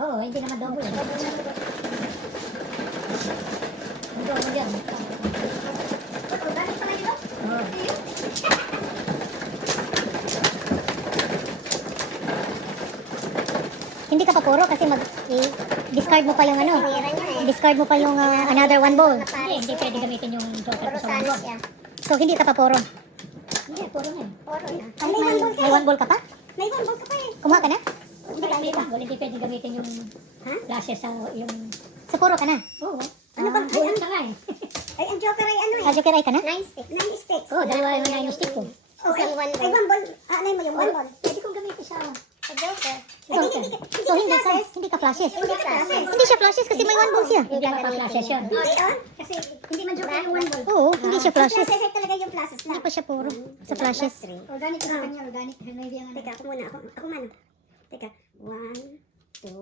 Oo, hindi naman double. Double yan. Organic pa na yun? Oo. Hindi ka pa puro kasi discard mo pa yung ano. Discard mo pa yung another one ball. Hindi pwede gamitin yung joker Puro ko sa one salis ball. yan. So hindi ka pa puro. Hindi, puro na. Puro na. May one ball ka pa? May one ball ka pa eh. Kumuha ka na? Hindi pwede one ball, hindi pwede gamitin yung flashes sa yung... So puro ka na? Oo. Ano ba? Buwan ka nga eh. Ay, ang joker ay ano eh. Joker ay ka na? 9 sticks. 9 sticks. Oo, dalawa yung 9 stick ko. Oh, ay, one ball. Anay mo yung one ball. Pwede kong gamitin sa joker. So hindi ka flashes. Hindi classes. Hindi siya flashes kasi may one ball siya. Hindi pa flashes yun. Hindi on. Kasi hindi man joker yung one ball. Oo, hindi siya flashes. Flashes ay talaga yung flashes Hindi lang. pa siya puro sa flashes. Organic sa kanya, organic. Maybe ang ano. Teka, ako muna. Ako muna. Teka. 1, 2,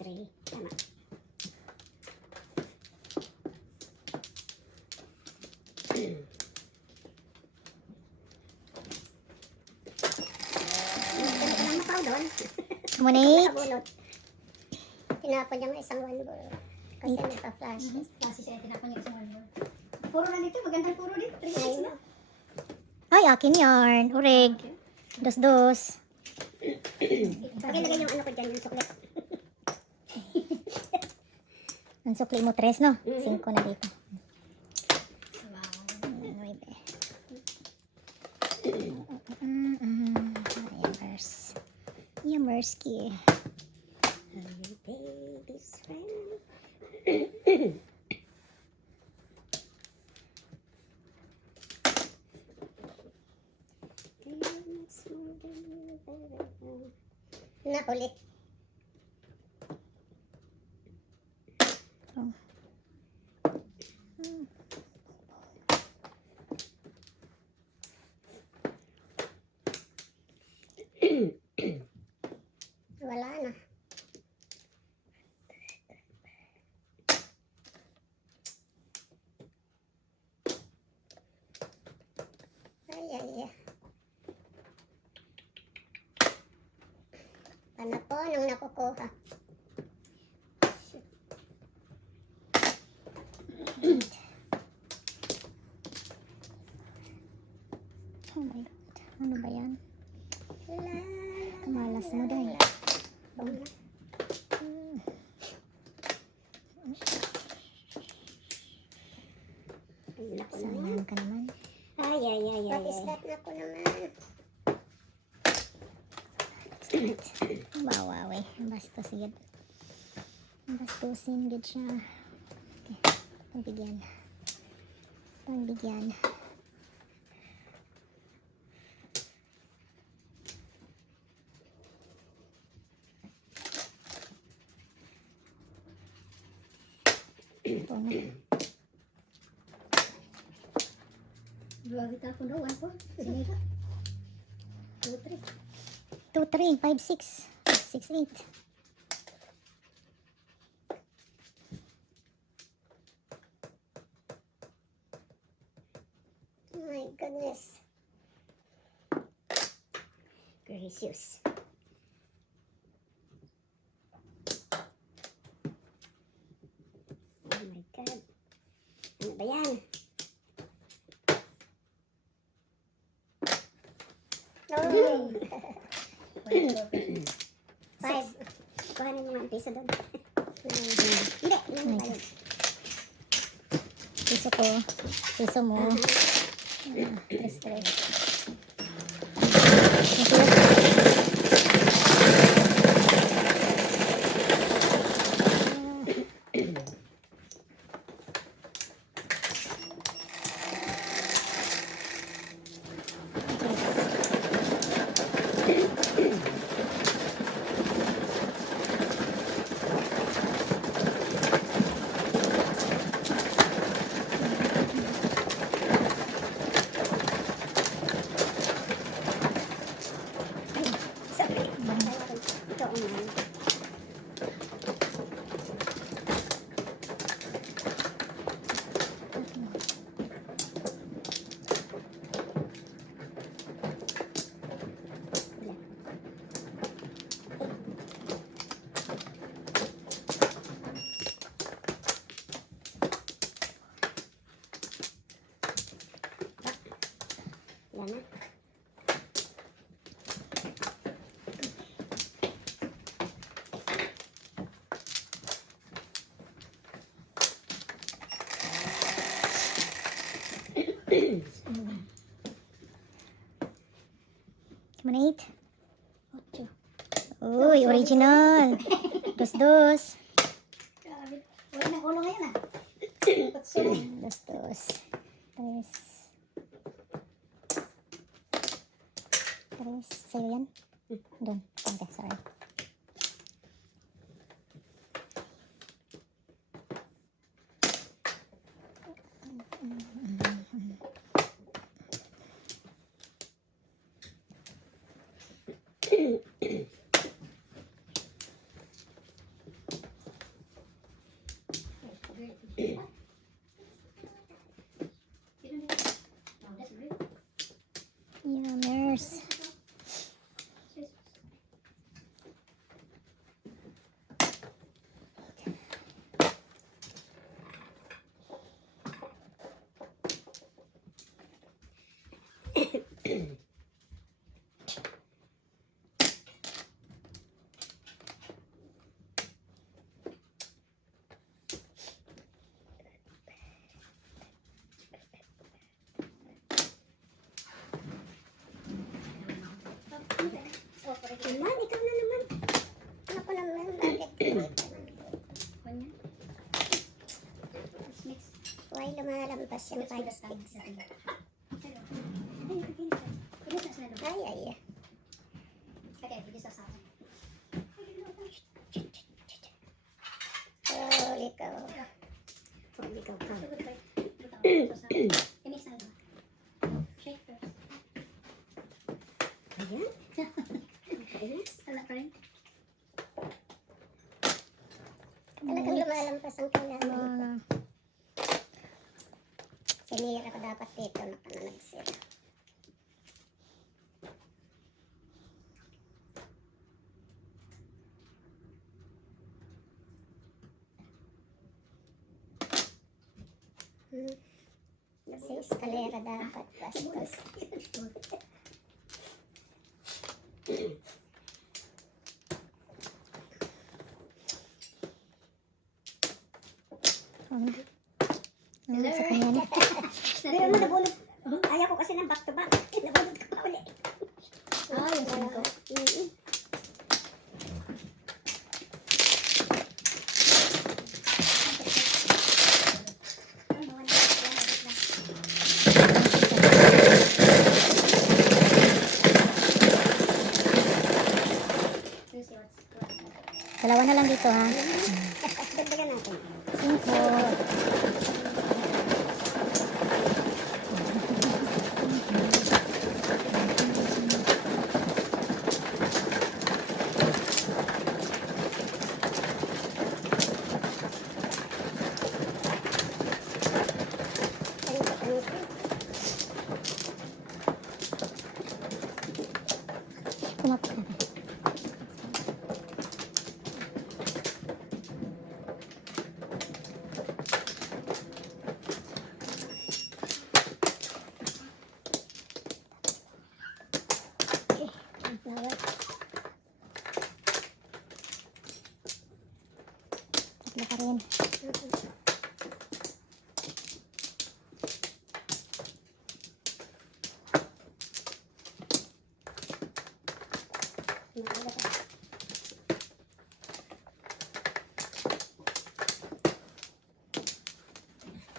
3. Tama. Ano pa doon? Kumunit. Nakabunot. Tinapon niya nga isang one ball. Kasi nagpa-flash. Flashes ay tinapon niya sa one ball. Puro na dito, magandang puro dito. 3 Ayun. na. Ay, akin yarn. Ureg. Dos. Pagilagay yung ano ko dyan, yung suklet. Ang sukli mo 3, no? 5 na dito. Yummers. Yummerski. Baby's friend. Nakulit. Oh. Wala na. Ay. Paano po nung nakukuha? Oh my God. Ano ba yan? La, Kamalas mo dahil. Sayang ka naman. Ay. What is that na ko naman? Bawaw eh. Bastos yun. Bastusin yun siya. Okay. Pagbigyan. Ito na. Grabe tapon daw, 1 4. Sige ka. 2 3. 2, 3, 5, 6. 6, 8. Oh my goodness. Gracious. Oh my God. Ano ba yan? Oh. 5. Kuhanin mo nga ang piso doon. Hindi. Piso ko. Piso mo. 3. Uy, original. Dos. Grabe. Wala na ulo ngayon ah. Dos. Tres. Sa'yo yan? Doon. Konti, sorry. Yummers. Naman, ikaw na naman. Ano ko naman, bakit? Why lumalampas yung 5 sticks? Ay. Ikaw. Ikaw ka. Ayan. Talagang lumalampas ang kailangan ko. Sinira ko dapat dito na pananagsira. Kasi eskalera dapat bastos. Sa kanya na. Pero mo nabulog. Ayaw ko kasi ng back to back. Nabulog ka pa ulit. Yung sabi ko. Dalawa na lang dito ha. Dagdagan natin. 5. Kumapit na. Tatlo pa rin.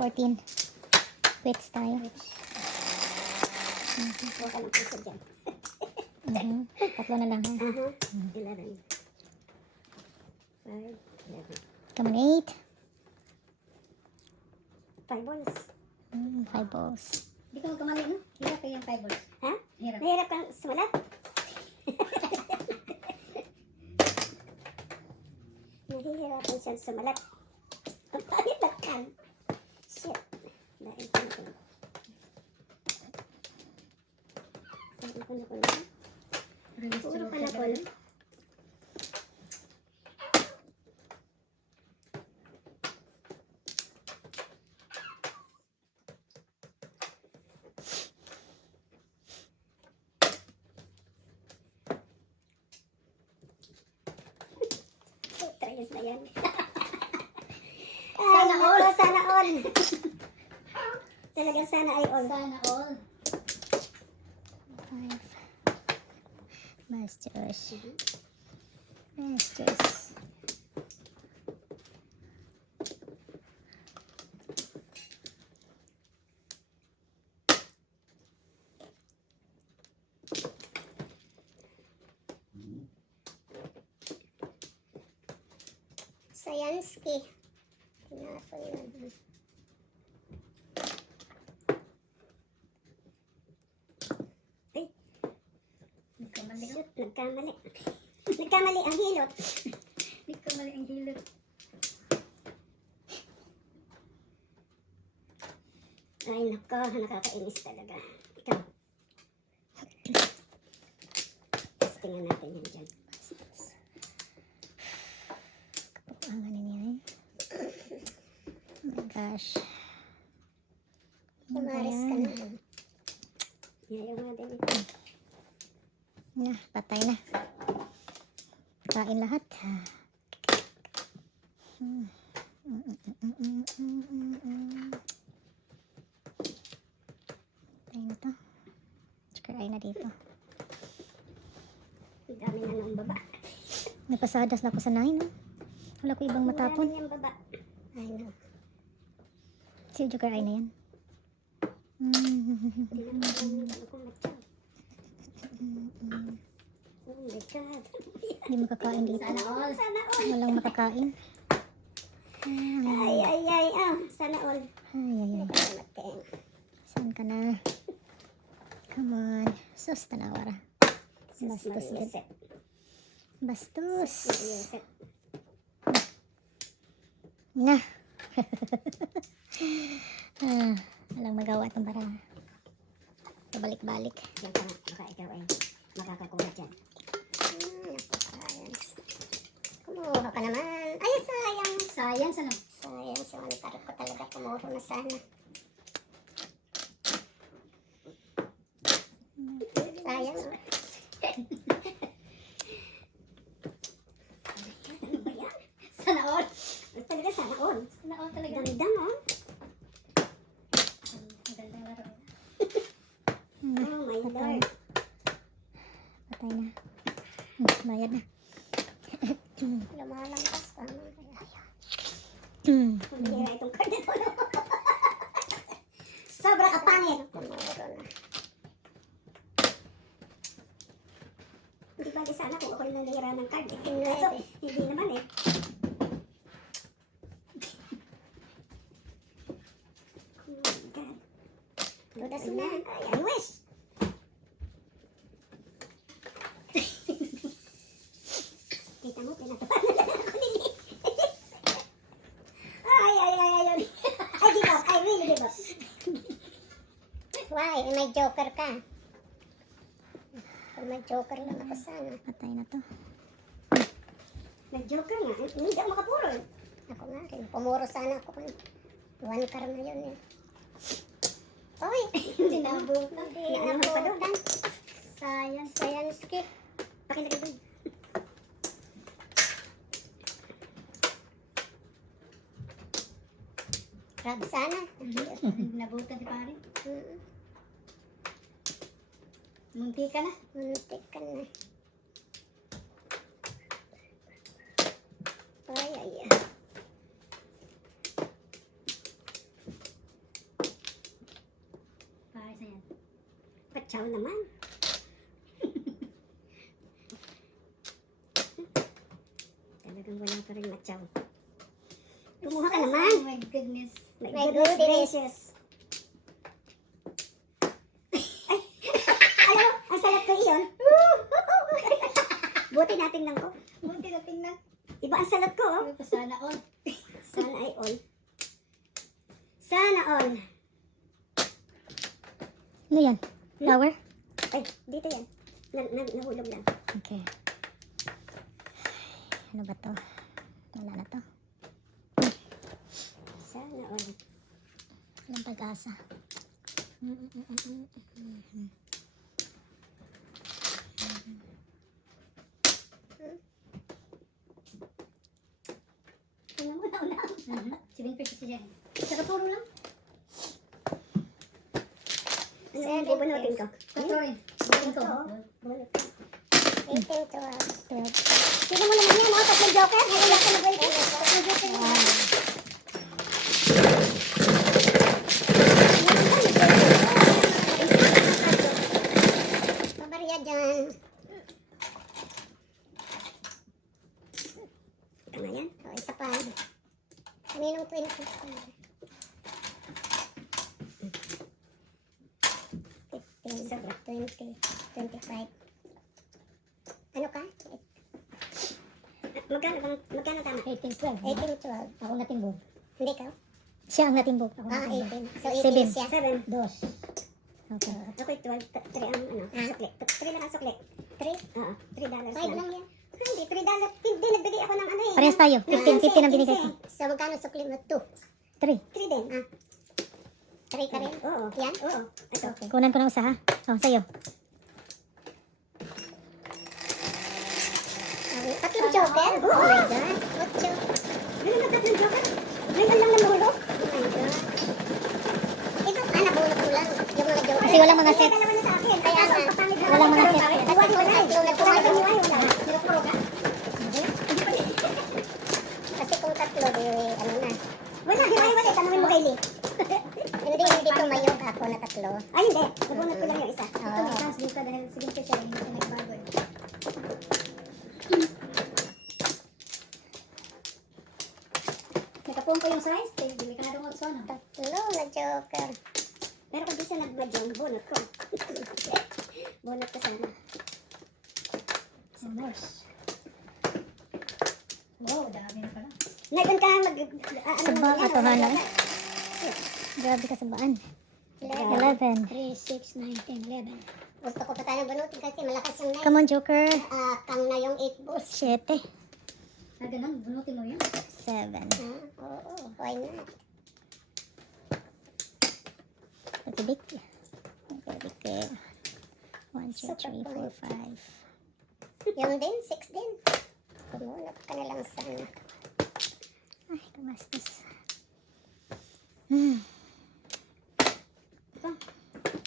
Fourteen. Quits tayo. Huwag ka ng puso dyan. Tatlo na lang ha. 11. 5, 11. Come on, 8. 5 balls. 5 balls. Hindi ka magkamali, no? Hirap kayo yung 5 balls. Ha? Hirap. Mahirap kang sumalat. Nahihirapan siyang sumalat. Ang palitan. Shit. Dahil ko na ko. Puro ka na ko. Trayos na yan. Sana Ay, all. naku, sana all. Talagang sana ay all. Sana all. 5. Bastos. Yes, yes. Sayansky. Tinapon yun. Ay, Nagkamali. shoot, nagkamali. Nagkamali ang hilot. Nagkamali ang hilot. Ay, nako, nakakainis talaga. Ikaw. Tingnan natin yan dyan. Kapakuangan niya eh. Oh my gosh. Umaris ka na. Yayaw nga din ito. Na, patay na. Kain lahat. Patay na to. Tsaka ay na dito. Ang dami na ng baba. Nagpasadas na ako sa 9. Wala ko ibang matapon. Ang dami ng baba. Ay, no. Si Joker ay na yan. Tinatawag akong matyaw. Oh my God. Hindi makakain dito. Sana all. Sana all. Walang makakain. Ay, ay, ay. Ah, sana all. Ay, ay, ay. Mating. Saan ka na? Come on. Sus, tanawara. Sus, Bastos. Mariusep. Bastos. Mariusep. Na. Walang magawa itong para pabalik-balik. Yan ka na. Baka ikaw ay makakakuha dyan. Ayos. Kumuha ka naman. Ay, sayang. Sayang sa Sayang. So, ang tarot ko talaga kumuha na sana. Sayang. Ano ba yan? Sana all. Ay, talaga sana all. Sana all talaga. Gandang, oh. Ang gandang laro. Oh my Patay. Lord. Patay na. Bayad na. Lumalampas ka naman kaya. Hmm. Mahira itong card na to. Sobra ka pangit. Tumuro na. Hindi ba di sana kung ako yung nanira ng card eh. Kaso, hindi naman eh. Oh my God. Ludas na. Ay, I wish. Kita mo, pinatapan na lang ako nili. Ay, ay, ay, ay, ay. I give up. I really give up. Why? May joker ka. Kung may joker lang ako sana. Patay na to. May joker nga. Hindi ako makapuro eh. Ako nga rin. Pumuro sana ako. One car na yun eh. Oy! Tinabutan. Naanabutan. Sayang. Sayansky. Pakilagay doon. Grab sana. Nabutan di pare. Mm. Munti ka na. Muntik ka na. Ay, ay, ay. Pare sa yan. Patsaw naman. Talagang wala ka rin matsaw. Kumuha ka naman. Oh my goodness. My My goodness goodness. gracious. Ay, alam mo, ang salat ko iyon. Buti natin lang ko. Munti na tingnan. Iba ang salat ko, oh. Sana all. Sana ay all. Sana all. Ano yan? Flower? Ay, dito yan. Nahulog lang. Okay. Ano ba to? Wala na to. Sana all. Walang pag-asa. Tingnan mo na ulang. 7 pesos yan. Saka puro lang. Ano yan? Bubunutin ko. Katro rin. Bunot Ito. ko, oh. Bunot ko. 18 to 12. Tingnan mo naman Joker? Ngayon lang ko nag-wait. Pabarya dyan. Tama yan? O, isa pa. Kaninong 20? 15, 20, 25. Ano ka? Magkano tama? 18, 12. 18, 12. Ako natimbog. Hindi ka? Siya ang natimbog. Ako Ah, natimbog. 18. So, 18 Seven. siya. 7. Dos. Okay. Ako'y 12. 3 ang ano? Sukli. 3 lang ang sukli. 3? Oo. $3 5 lang yan. Hindi, $3. Hindi, nagbigay ako ng ano eh. Parehas tayo. 15, 15 ang binigay ko. So, magkano sukli mo? 2. 3. 3 din. 3 ka rin? Oo. Yan? Oo. Ito. Kunan ko ng isa ha. Oh, sa'yo. Tatlong joker? Oh my God. What joker? Ganun na tatlong joker? Ngayon lang namulog? Oh my God. Ito, nabulog ko lang. Yung mga joker. Kasi walang mga sets. Dalawa na sa akin. Kaya nga. Walang mga sets. Kasi kung tatlo nagpumayo, wala. Kasi kung tatlo, di ano na. Wala, di wala. Tanungin mo kay Lee. Hindi tumayo ako na tatlo. Ay, hindi. Nabunot ko lang yung isa. Ito may chance dito dahil sige siya hindi siya nagbago. Nakapuan ko yung size, hindi ka na dumot so no. Tatlo na joker. Pero kung di siya nagbadyong, bunot ko. Bunot ko sana. Some more. Wow, dami na pala. Ngayon ka mag... Saba, katohanan. Grabe ka sabaan. 11. 3, 6, 9, 10, 11. Gusto ko pa sana bunutin kasi malakas yung 9. Come on, Joker. Kang na yung 8 balls. 7. Ah, ganun, bunutin mo yan. 7. Oo, why not? Patibik. Patibik. 1, 2, 3, 4, 5. Yung din, 6 din. Bumunot ka na lang sana. Ay, kamastis.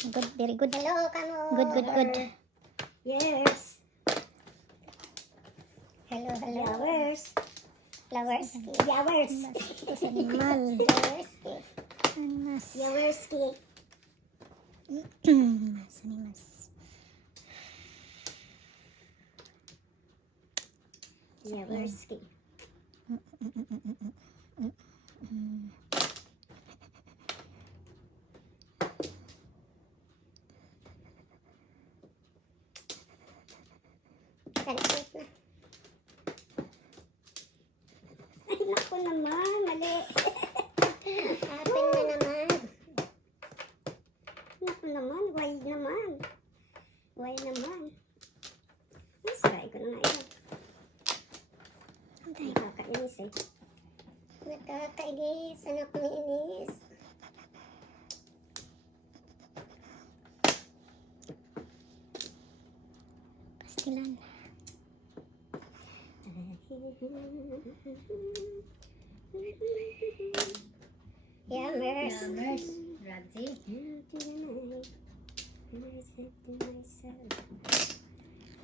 Good, very good. Hello, kamo. Good, good, good. Yes. Hello. Flowers. Flowers. Flowers. Mastis animal. Flowers. Mas. Flowers. Mas animas. Flowers. Kalit na. Ay, naku naman. Mali. Happen na naman. Naku naman. Why naman? Why naman? Mas try ko na nga yun. Nakakainis eh. Nakakainis. Anak ko inis. Pastilan. Yammers. Numbers. Radzi.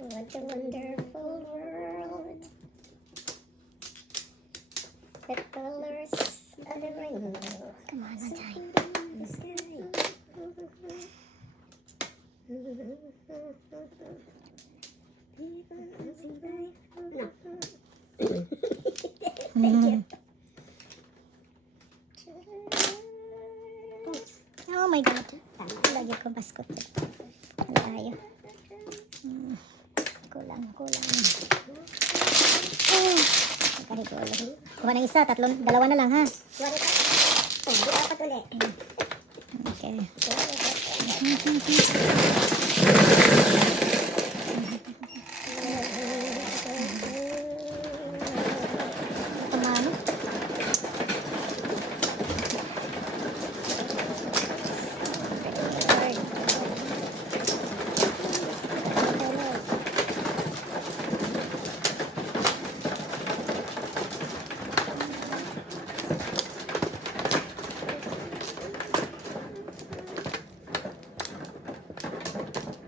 What a wonderful world. The colors of the rainbow. Come on, one time. The sky. No. Oh my God. Lagi ko baskot. Ano tayo? Kulang. Kahit kuha ng isa, dalawa na lang ha. Wala ka. Oh, di apat ulit. Okay. Tumano.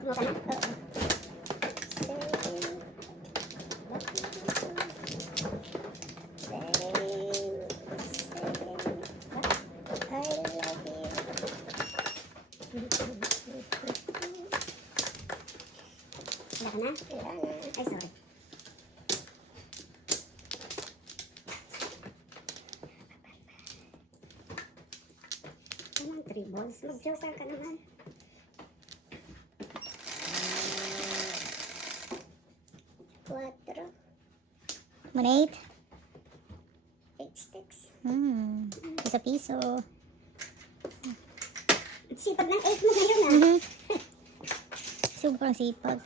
Kumuha ka na? Oo. Tira na. Ay, sorry. Come on, 3 balls. Mag-joker ka naman. 4. 1-8. 8 sticks. Piso-piso. Sipag ng 8 mo ngayon ah. Sobrang sipag.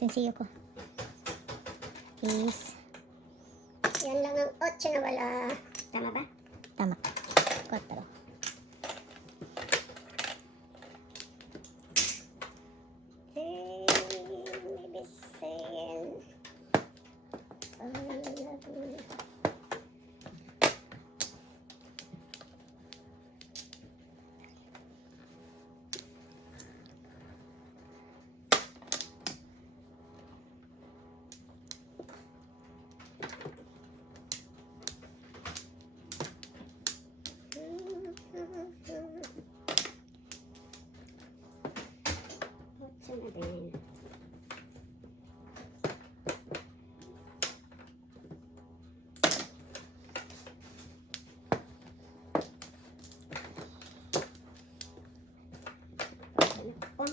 Sensiyo ko. Ace. Yan lang ang 8 na wala. Tama ba? Tama. 4. Maybe 10. Ocho na din. On.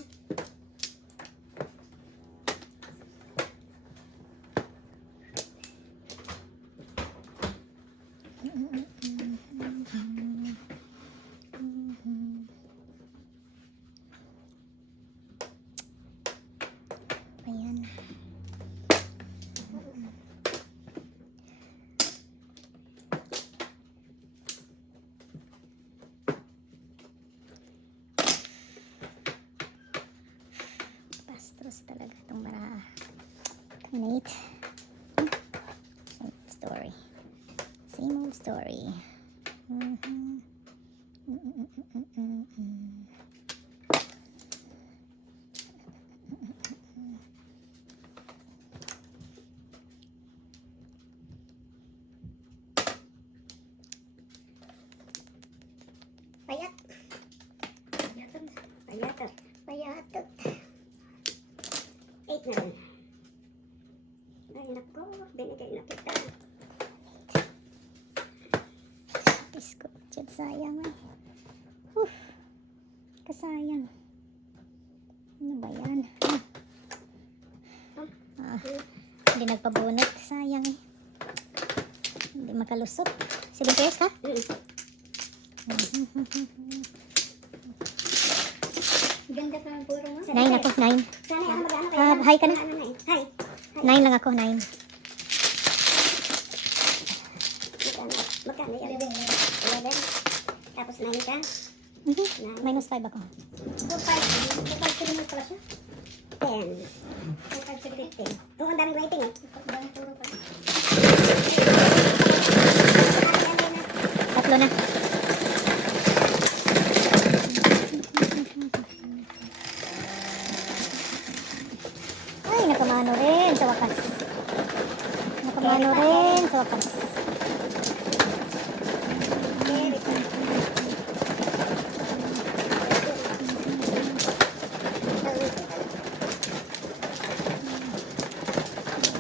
Ayan. Bastos talaga itong baraha. 8. Same story. Same old story. Payat. Payatot. Payatot. 8 na din. Ay, naku. Binigay na kita. Isko. Diyad sayang ay. Kasayang. Ano ba yan? Hindi nagpabunot. Sayang eh. Hindi makalusot. 7 pairs ka? Ganda ka ng puro mo. 9 ako. 9. Sana ako mag-ano kaya. Hi ka na? Ano eh. Hi. 9 lang ako. 9. Magkano yun? 11. Tapos 9 ka? Minus 5 ako. 4-5 mo pala siya. 10. 4-5-15. Kung ang daming waiting eh. Dami puro pa. 3 na. Ay, nakamano rin sa wakas. Nakamano rin sa wakas.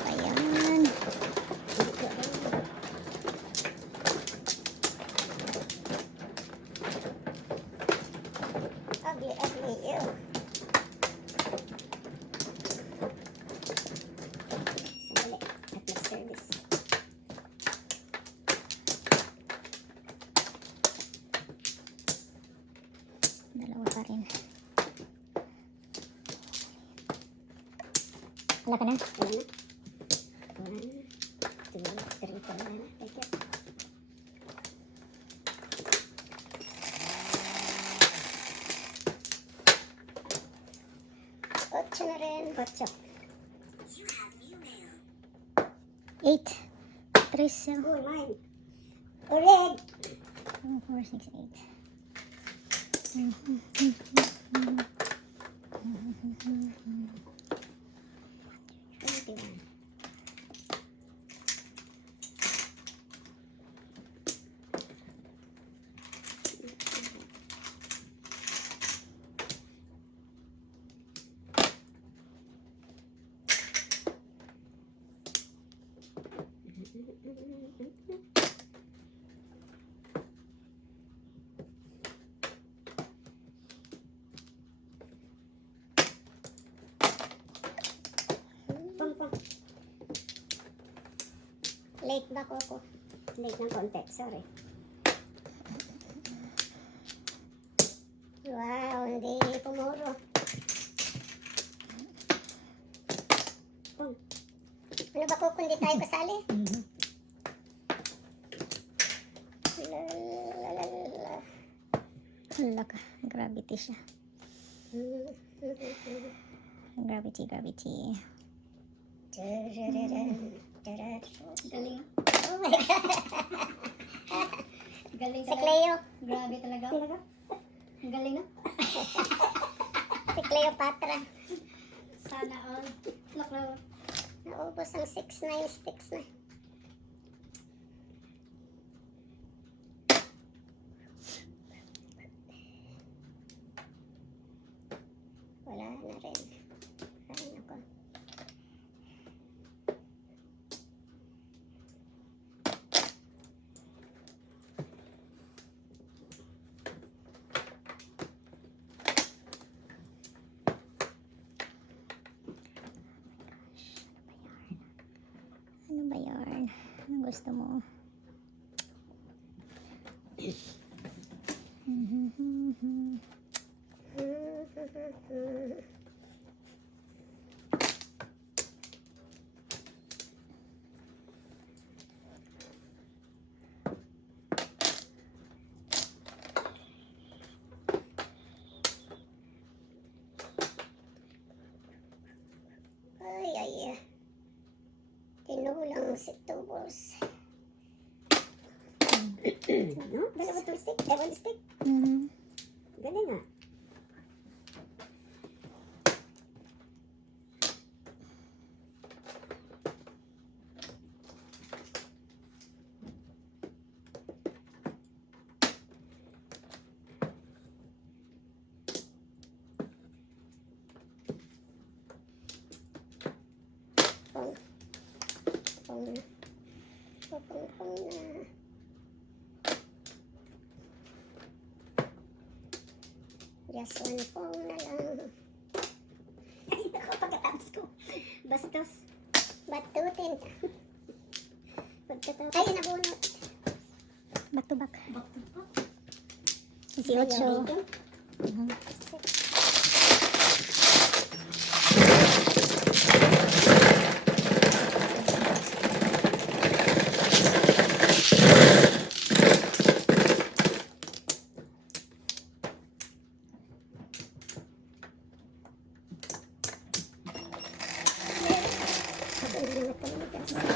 Ayan. Ugly, ugly, ew. Sandali. At mag-service. Dalawa pa rin. Wala ka na? Wala na. 1, 2, 3, 4 na. Thank you. Ocho na rin. 8. 8. 3, 7, Oh, mine. Red. 4, 6, 8. 21. Pong, pong. Late ba, Coco? Late ng konti, sorry. Wow, hindi pumuro. Pong. Ano ba, Coco? Hindi tayo kasali? Lalalala. Hala ka. Gravity siya. Gravity, gravity. Galing. Oh my God. Galing Si talaga. Cleo. Grabe talaga. Talaga? Ang galing na. Si Cleopatra. Sana all. Laklaw. Naubos ang 6-9 sticks na. Wala na rin. Ay, nako. Ano ba yarn? Anong gusto mo? Ay, ay, ay. Tinulang si Tubos. Ano? Dalawa to stick? Ewan stick? Galing nga. Pong. Pong. Pong, pong na. Just one pong na lang. Ay, ako pagkatapos ko. Bastos. Batutin. Pagkatapos. Ay, nabunot. Back to back. Back to back. 18.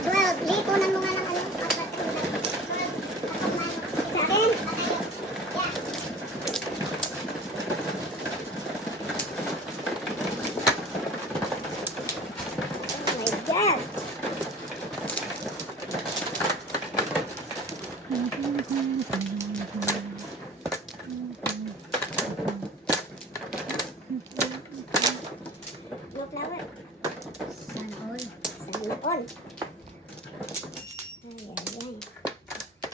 Well, lipunan mo nga ng ano. Apat na. Sa akin? Yeah. Oh my God. No flower. Sana all. Sana all. Ay, ay, ay.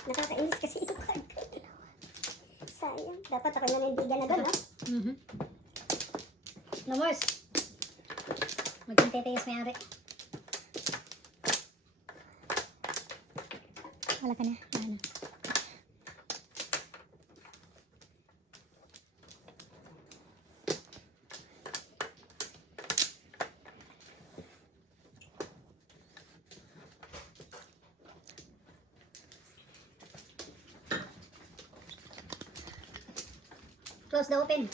Nakakainis kasi yung card ko. Sayang. Dapat ako nanindigan na doon, no? No worse. Magkintitiis may-ari. Wala ka na. Ano? Close the open.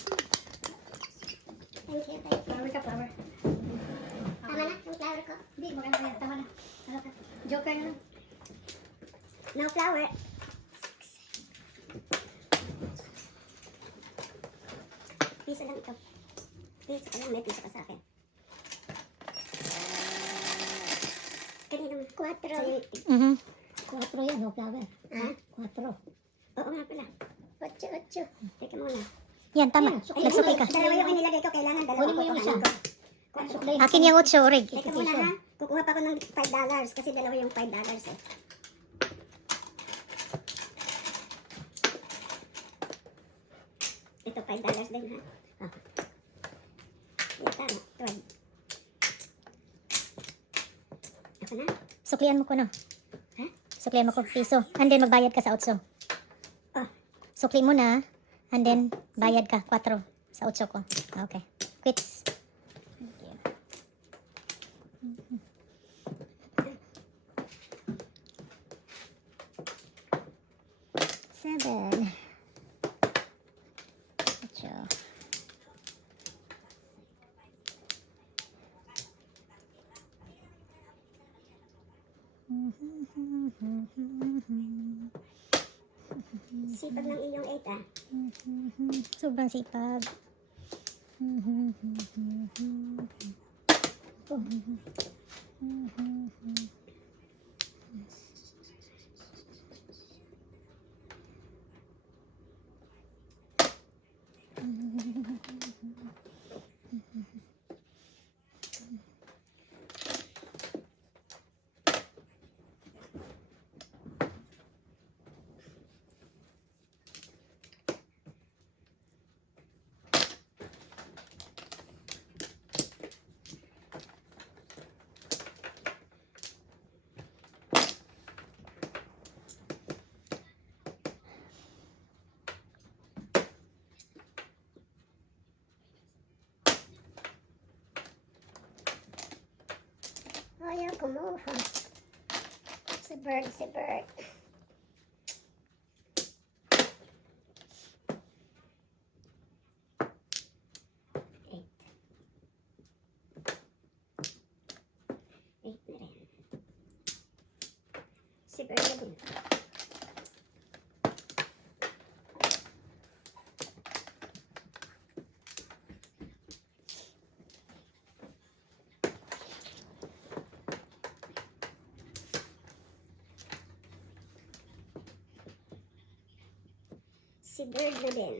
Thank you, thank you. Flower ka, flower. Tama na, yung flower ko. Hindi, maganda yan. Tama na. Ano ka? Joker na lang. No flower. Piso lang ito. Piso ka lang, may piso ka sa akin. Kanina, 4. Sa'yo, 4 yan, no flower. ha? 4. Oo nga pala. 8. Teka muna. Yan, tama. Ayun, Nagsukli ka. Dalawa yung inilagay ko, kailangan dalawa. Kunin mo yung isa. kukuhanin ko. Akin yung 8, Rig. Teka muna ha. Kukuha pa ako ng $5 kasi dalawa yung $5 eh. Ito, $5 din, ha? Oh. Ito, 12. Ako na? Suklian mo ko, no? Ha? Suklian mo ko piso. And then magbayad ka sa 8. Oh. Sukli mo na. And then bayad ka 4 sa 8 ko. Okay. Quits. Thank you. 7. 8. Sipag ng iyong 8, ah. Sobrang sipag. Ayaw kumuha. Si Bird, si Bird. Eight. 8 na rin. Si Bird na din. Si Bird na din.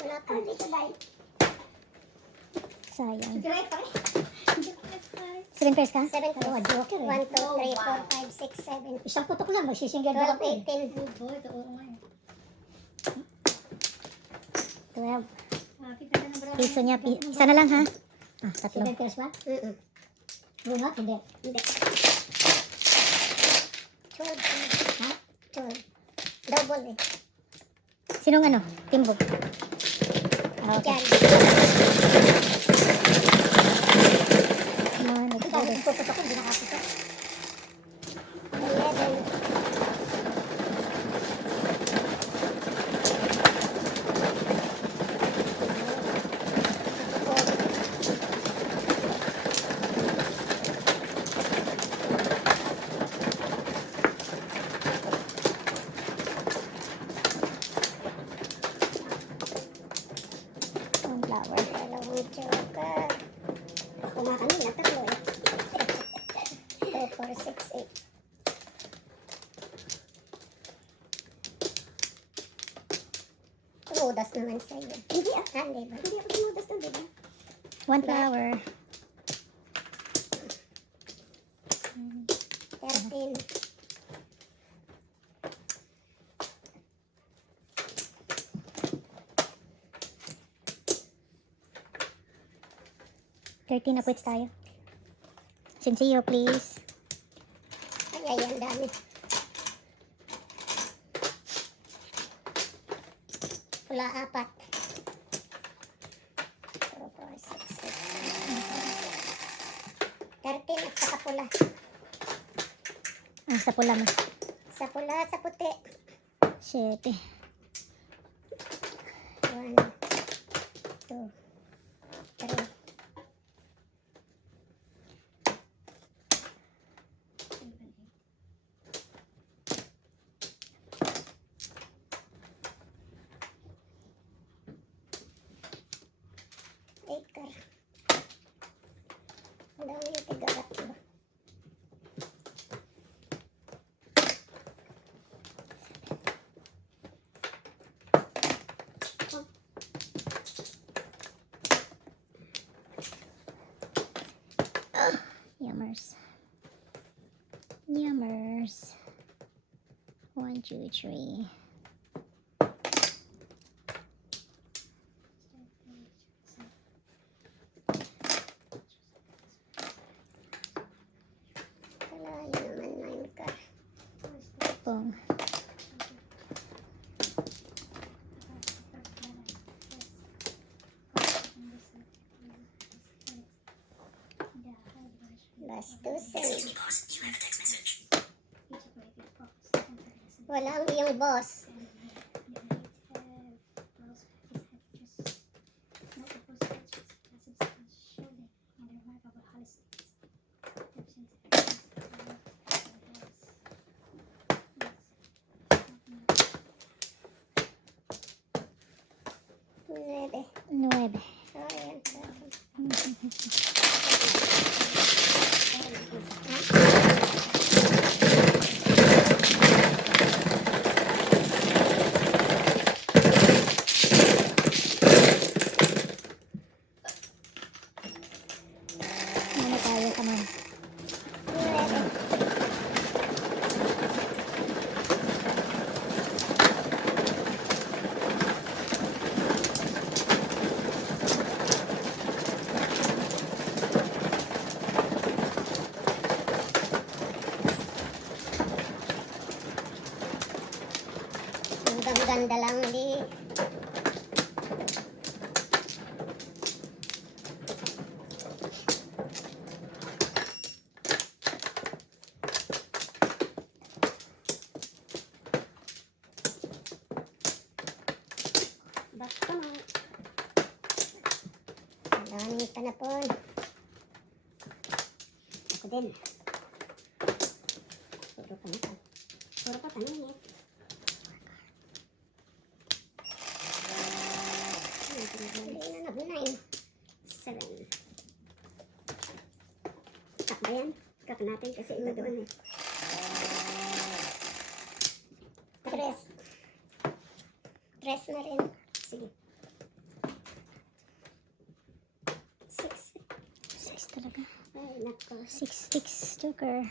Wala pa dito, Day. Sayang. Joy pa rin. 7 pairs ka? 7 Oh, cards. joker 1, eh. 2, 3, 4, 5, 6, 7, Isang putok lang, magsisinggan 12, ako eh. 18, Oh boy, ito oo nga eh. 12. Kita ka ng bravo. Piso niya. Isa na lang, ha? Ah, 3. 7 pairs ba? Mm-mm. Bunot? Hindi. Hindi. 12. Ha? 12. Double eh. Sinong ano? Timbog. Ah, okay. Diyan. Come on, let's Ito, do dahil this. puputok ko, hindi nakaputok. 11. Sunflower. Dalawang joker. Ako nga kanina, tatlo eh. 2, 4, 6, 8. Tumudas naman sa'yo. Hindi ah. Hindi ba? Hindi ako tumudas na, di ba? 1 flower. 13. Na quits tayo. Senseo, please. Ay, ang dami. Pula 4. 2, 4, 6, 8. 13 at saka pula. Ah, sa pula mo. Sa pula, sa puti. 7. 1, 2, 3. sticker. Wala mo yung tigagat ba? Yummers. Yummers. 1, 2, 3. Kalayo naman mine ka. Pong. Bastusin. Walang iyong boss. Nuebe. 9. So, ayan. Ano tayo ka nun? Nuebe. Ang ganda lang di. Basta mo. Daming panapon. Ako din. Puro pa nito. Puro pa tanong eh. Hindi na nabunay. 7. Takba yan. Kaka natin kasi iba doon eh. 3. 3 na rin. Sige. 6. 6 talaga. Ay, nako. 6 sticks. Joker.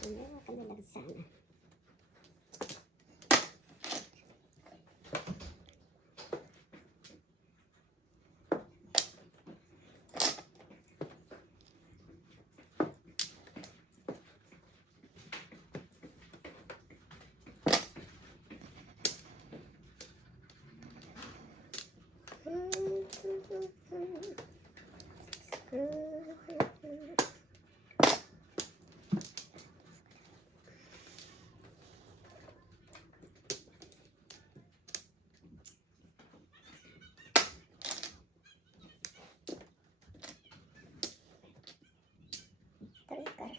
Ano ka nalang sana. Trigger.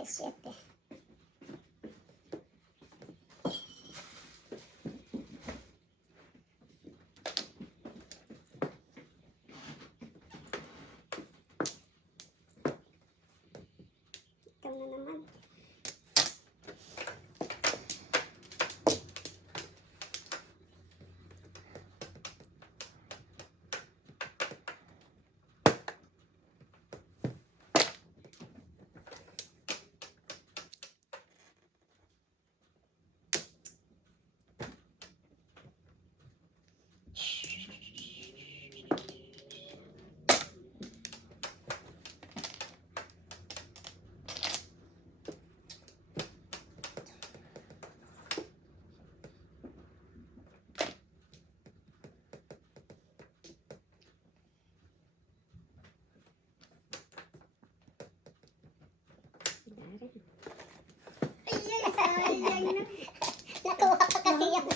Siete. Ikaw na naman.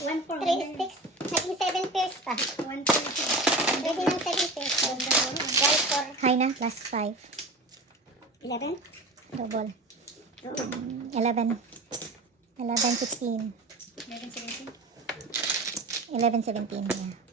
1-4. 3 sticks. Naging 7 pairs pa. 1-4. Pwede ng 7 pairs. So, 1, High na, plus 5. 4, 11. Double. Oo. 11. 11, 16. 11-17. 11, 17. Yeah.